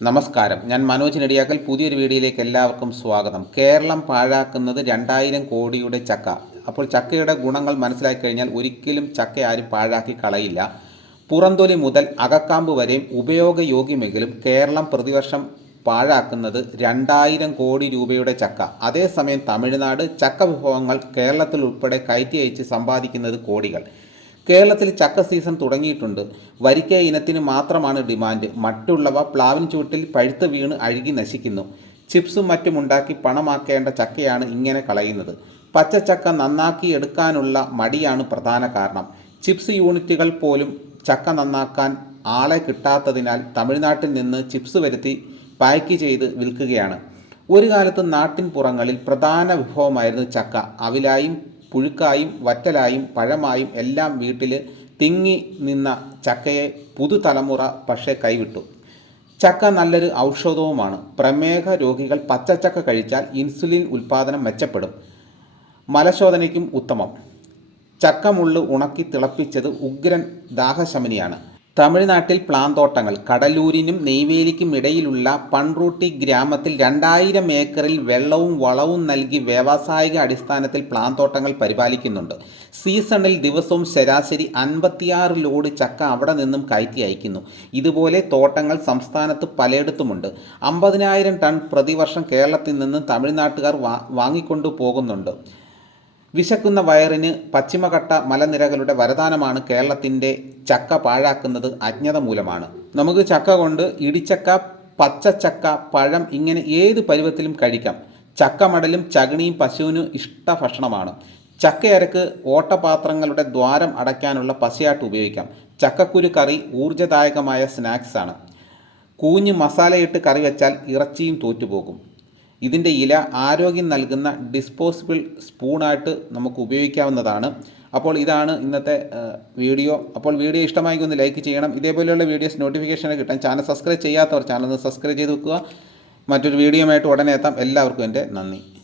നമസ്കാരം. ഞാൻ മനോജ് നെടിയാക്കൽ. പുതിയൊരു വീഡിയോയിലേക്ക് എല്ലാവർക്കും സ്വാഗതം. കേരളം പാഴാക്കുന്നത് രണ്ടായിരം കോടിയുടെ ചക്ക. അപ്പോൾ ചക്കയുടെ ഗുണങ്ങൾ മനസ്സിലാക്കി കഴിഞ്ഞാൽ ഒരിക്കലും ചക്ക ആരും പാഴാക്കി കളയില്ല. പുറന്തൊലി മുതൽ അകക്കാമ്പ് വരെയും ഉപയോഗയോഗ്യമെങ്കിലും കേരളം പ്രതിവർഷം പാഴാക്കുന്നത് രണ്ടായിരം കോടി രൂപയുടെ ചക്ക. അതേസമയം തമിഴ്നാട് ചക്ക വിഭവങ്ങൾ കേരളത്തിൽ ഉൾപ്പെടെ കയറ്റി അയച്ച് സമ്പാദിക്കുന്നത് കോടികൾ. കേരളത്തിൽ ചക്ക സീസൺ തുടങ്ങിയിട്ടുണ്ട്. വരിക്ക ഇനത്തിന് മാത്രമാണ് ഡിമാൻഡ് മറ്റുള്ളവ പ്ലാവിൻ ചൂട്ടിൽ പഴുത്ത് വീണ് അഴുകി നശിക്കുന്നു. ചിപ്സും മറ്റും ഉണ്ടാക്കി പണമാക്കേണ്ട ചക്കയാണ് ഇങ്ങനെ കളയുന്നത്. പച്ച ചക്ക നന്നാക്കി എടുക്കാനുള്ള മടിയാണ് പ്രധാന കാരണം. ചിപ്സ് യൂണിറ്റുകൾ പോലും ചക്ക നന്നാക്കാൻ ആളെ കിട്ടാത്തതിനാൽ തമിഴ്നാട്ടിൽ നിന്ന് ചിപ്സ് വരുത്തി പാക്ക് ചെയ്ത് വിൽക്കുകയാണ്. ഒരു കാലത്ത് നാട്ടിൻ പുറങ്ങളിൽ പ്രധാന വിഭവമായിരുന്നു ചക്ക. അവിലായും പുഴുക്കായും വറ്റലായും പഴമായും എല്ലാം വീട്ടിൽ തിങ്ങി നിന്ന ചക്കയെ പുതുതലമുറ പക്ഷേ കൈവിട്ടു. ചക്ക നല്ലൊരു ഔഷധവുമാണ്. പ്രമേഹ രോഗികൾ പച്ചച്ചക്ക കഴിച്ചാൽ ഇൻസുലിൻ ഉൽപ്പാദനം മെച്ചപ്പെടും. മലശോധനയ്ക്കും ഉത്തമം. ചക്കമുള്ളു ഉണക്കി തിളപ്പിച്ചത് ഉഗ്രൻ ദാഹശമനിയാണ്. തമിഴ്നാട്ടിൽ പ്ലാന്തോട്ടങ്ങൾ കടലൂരിനും നെയ്വേലിക്കും ഇടയിലുള്ള പൺറൂട്ടി ഗ്രാമത്തിൽ രണ്ടായിരം ഏക്കറിൽ വെള്ളവും വളവും നൽകി വ്യാവസായിക അടിസ്ഥാനത്തിൽ പ്ലാന്തോട്ടങ്ങൾ പരിപാലിക്കുന്നുണ്ട്. സീസണിൽ ദിവസവും ശരാശരി അൻപത്തിയാറ് ലോഡ് ചക്ക അവിടെ നിന്നും കയറ്റി അയക്കുന്നു. ഇതുപോലെ തോട്ടങ്ങൾ സംസ്ഥാനത്ത് പലയിടത്തുമുണ്ട്. അമ്പതിനായിരം ടൺ പ്രതിവർഷം കേരളത്തിൽ നിന്ന് തമിഴ്നാട്ടുകാർ വാങ്ങിക്കൊണ്ടു പോകുന്നുണ്ട്. വിശക്കുന്ന വയറിന് പശ്ചിമഘട്ട മലനിരകളുടെ വരദാനമാണ് കേരളത്തിന്റെ ചക്ക പാഴാക്കുന്നത് അജ്ഞത മൂലമാണ്. നമുക്ക് ചക്ക കൊണ്ട് ഇടിച്ചക്ക പച്ചച്ചക്ക പഴം ഇങ്ങനെ ഏത് പരുവത്തിലും കഴിക്കാം. ചക്കമടലും ചകിണിയും പശുവിന് ഇഷ്ട ഭക്ഷണമാണ് ചക്കയരക്ക് ഓട്ടപാത്രങ്ങളുടെ ദ്വാരം അടയ്ക്കാനുള്ള പശയാട്ട് ഉപയോഗിക്കാം. ചക്കക്കുരു കറി ഊർജദായകമായ സ്നാക്സാണ്. കൂഞ്ഞ് മസാലയിട്ട് കറി വെച്ചാൽ ഇറച്ചിയും തോറ്റുപോകും. ഇതിന്റെ ഇല ആരോഗ്യം നൽകുന്ന ഡിസ്പോസിബിൾ സ്പൂണായിട്ട് നമുക്ക് ഉപയോഗിക്കാവുന്നതാണ്. അപ്പോൾ ഇതാണ് ഇന്നത്തെ വീഡിയോ. അപ്പോൾ വീഡിയോ ഇഷ്ടമായി ഒന്ന് ലൈക്ക് ചെയ്യണം. ഇതേപോലെയുള്ള വീഡിയോസ് നോട്ടിഫിക്കേഷൻ കിട്ടാൻ ചാനൽ സബ്സ്ക്രൈബ് ചെയ്യാത്തവർ ചാനൽ ഒന്ന് സബ്സ്ക്രൈബ് ചെയ്ത് വെക്കുക. മറ്റൊരു വീഡിയോയുമായിട്ട് ഉടനെ എത്താം. എല്ലാവർക്കും എന്റെ നന്ദി.